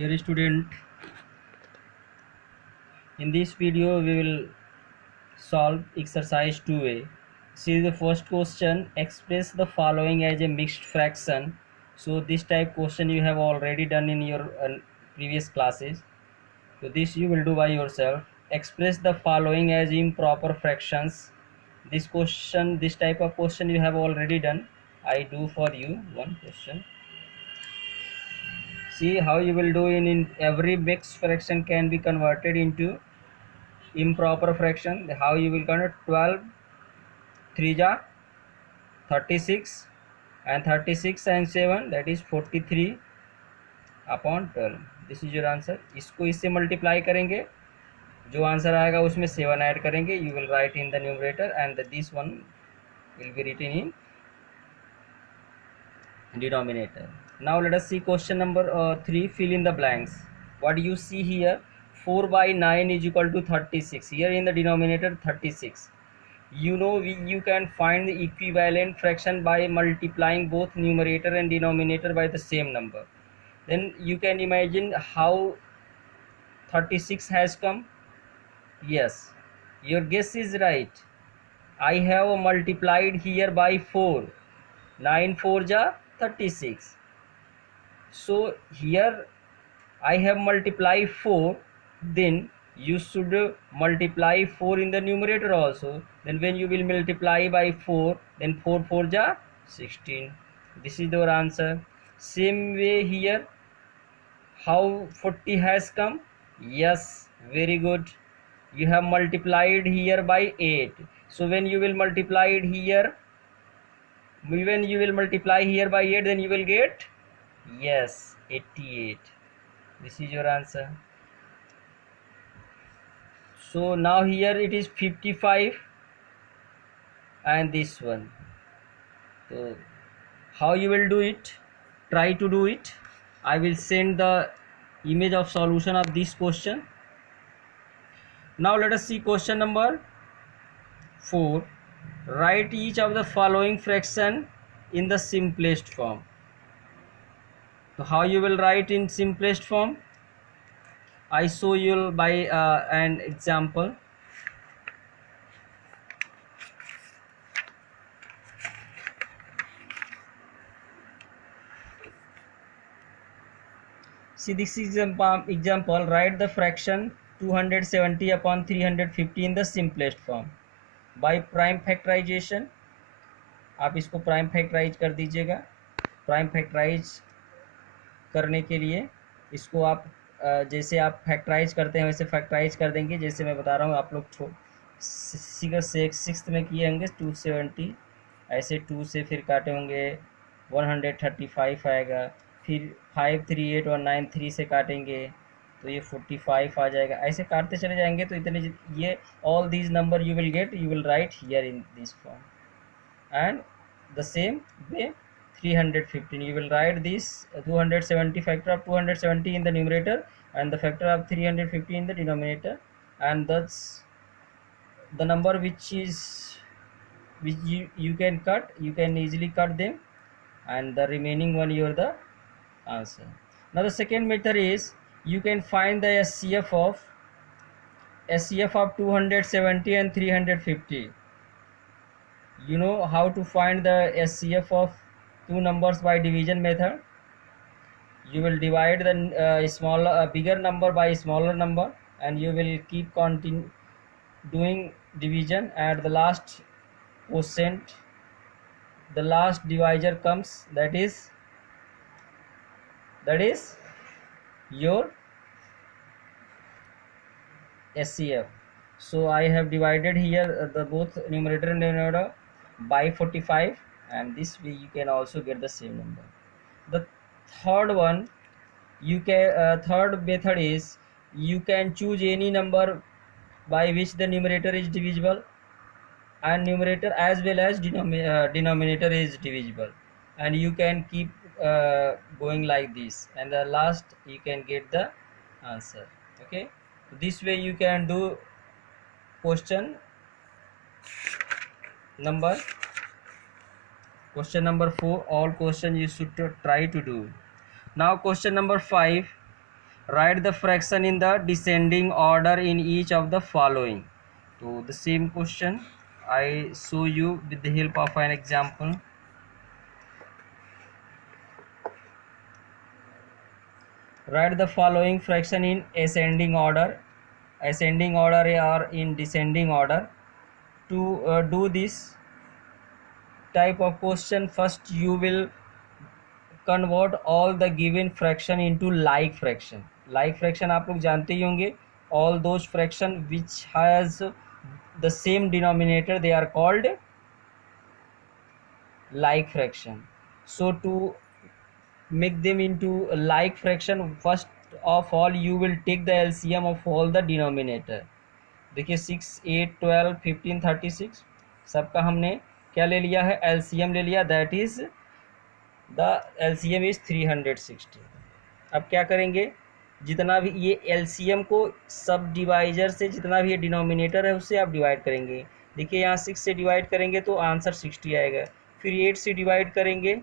Dear student, in this video we will solve exercise 2a. See the first question, express the following as a mixed fraction. So this type question you have already done in your previous classes. So this you will do by yourself. Express the following as improper fractions. This type of question you have already done. I do for you one question. See how you will do in every mixed fraction can be converted into improper fraction. How you will convert 12 3 ja 36 and 36 and 7 that is 43 upon 12. This is your answer. इसको इससे multiply करेंगे, जो answer आएगा उसमें 7 add करेंगे. You will write in the numerator and this one will be written in denominator. Now let us see question number 3. Fill in the blanks. What do you see here? 4 by 9 is equal to 36. Here in the denominator 36. You know you can find the equivalent fraction by multiplying both numerator and denominator by the same number. Then you can imagine how 36 has come. Yes, your guess is right. I have multiplied here by 4. 9 4 ja 36. So here I have multiplied 4. Then you should multiply 4 in the numerator also. Then when you will multiply by 4, then 4 4 ja 16. This is your answer. Same way here, how 40 has come? Yes, very good. You have multiplied here by 8. So when you will multiply it here, when you will multiply here by 8, then you will get, yes, 88. This is your answer. So now here it is 55 and this one. So how you will do it? Try to do it. I will send the image of solution of this question. Now let us see question number 4. Write each of the following fraction in the simplest form. So how you will write in simplest form? I show you by an example. See this example. Write the fraction 270 upon 350 in the simplest form by prime factorization. आप इसको prime factorise कर दीजिएगा. Prime factorise करने के लिए इसको आप जैसे आप फैक्टराइज करते हैं वैसे फैक्टराइज कर देंगे. जैसे मैं बता रहा हूँ, आप लोग सिक्स में किए होंगे 270, ऐसे 2 से फिर काटे होंगे 135 आएगा. फिर 538 और 93 से काटेंगे तो ये 45 आ जाएगा. ऐसे काटते चले जाएंगे तो इतने ये all these number you will get, you will write here in this form. And the same way 315 you will write this 270 factor of 270 in the numerator and the factor of 350 in the denominator, and that's the number which you can cut. You can easily cut them and the remaining one you are the answer. Now the second method is you can find the SCF of 270 and 350. You know how to find the SCF of two numbers by division method. You will divide the bigger number by smaller number and you will keep doing division. At the last quotient, the last divisor comes, that is your SCF. So I have divided here the both numerator and denominator by 45, and this way you can also get the same number. The third one, you can third method is you can choose any number by which the numerator is divisible and numerator as well as denominator is divisible, and you can keep going like this, and the last you can get the answer. Okay, this way you can do question number 4. All questions you should try to do. Now question number 5. Write the fraction in the descending order in each of the following. So the same question I show you with the help of an example. Write the following fraction in ascending order or in descending order. To do this type of question, first you will convert all the given fraction into like fraction. Like fraction आप लोग जानते ही होंगे, all those fraction which has the same denominator, they are called like fraction. So to make them into like fraction, first of all you will take the LCM of all the denominator. देखिए 6, 8, 12, 15, 36 सबका हमने क्या ले लिया है, LCM ले लिया, that is the LCM is 360. अब क्या करेंगे, जितना भी ये LCM को सब डिवाइजर से जितना भी ये डिनोमिनेटर है उससे आप डिवाइड करेंगे. देखिए यहाँ 6 से डिवाइड करेंगे तो आंसर 60 आएगा, फिर 8 से डिवाइड करेंगे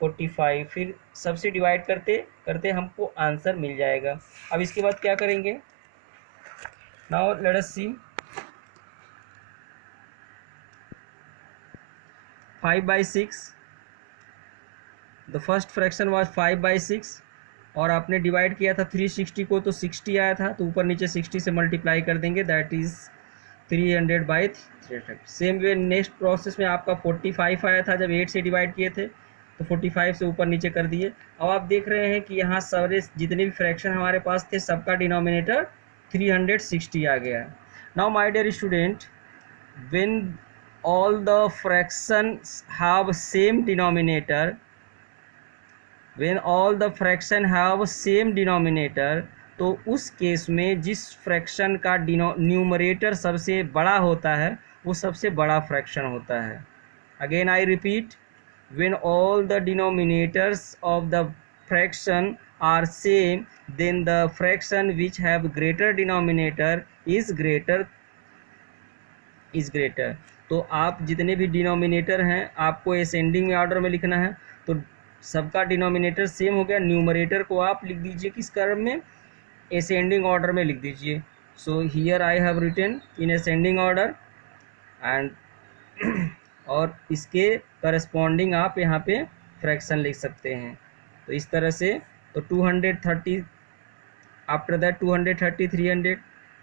45, फिर सबसे डिवाइड करते करते हमको आंसर मिल जाएगा. अब इसके बाद क्या करेंगे, now let us see 5/6. The first fraction was 5/6 और आपने डिवाइड किया था 360 को तो 60 आया था, तो ऊपर नीचे 60 से मल्टीप्लाई कर देंगे, that is 300/300. Same way next process में आपका 45 आया था जब 8 से डिवाइड किए थे, तो 45 से ऊपर नीचे कर दिए. अब आप देख रहे हैं कि यहाँ सारे जितने भी फ्रैक्शन हमारे पास थे सबका डिनोमिनेटर 360 आ गया. Now my dear student, when all the fractions have same denominator, when all the fraction have same denominator, तो उस केस में जिस फ्रैक्शन का न्यूमरेटर सबसे बड़ा होता है वो सबसे बड़ा फ्रैक्शन होता है. Again I repeat, when all the denominators of the fraction are same, then the fraction which have greater denominator is greater. तो आप जितने भी डिनोमिनेटर हैं आपको असेंडिंग में ऑर्डर में लिखना है, तो सबका डिनोमिनेटर सेम हो गया, न्यूमरेटर को आप लिख दीजिए किस क्रम में, असेंडिंग ऑर्डर में लिख दीजिए. So here I have written in ascending order and और इसके करस्पॉन्डिंग आप यहाँ पे फ्रैक्शन लिख सकते हैं. तो इस तरह से तो 230 आफ्टर दैट 230 300,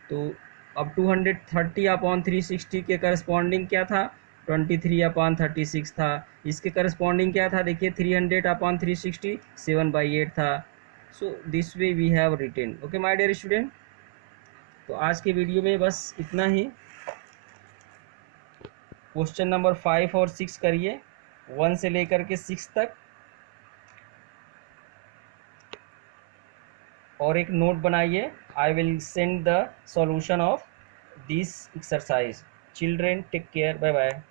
तो अब 230/360 के करस्पॉन्डिंग क्या था, 23/36 था. इसके करस्पॉन्डिंग क्या था, देखिए 300/360 7/8 था. So this way we have written. Okay my dear student, तो आज के वीडियो में बस इतना ही. क्वेश्चन नंबर 5 और 6 करिए, 1 से लेकर के 6 तक, और एक नोट बनाइए. I will send the solution of this exercise. Children take care, bye bye.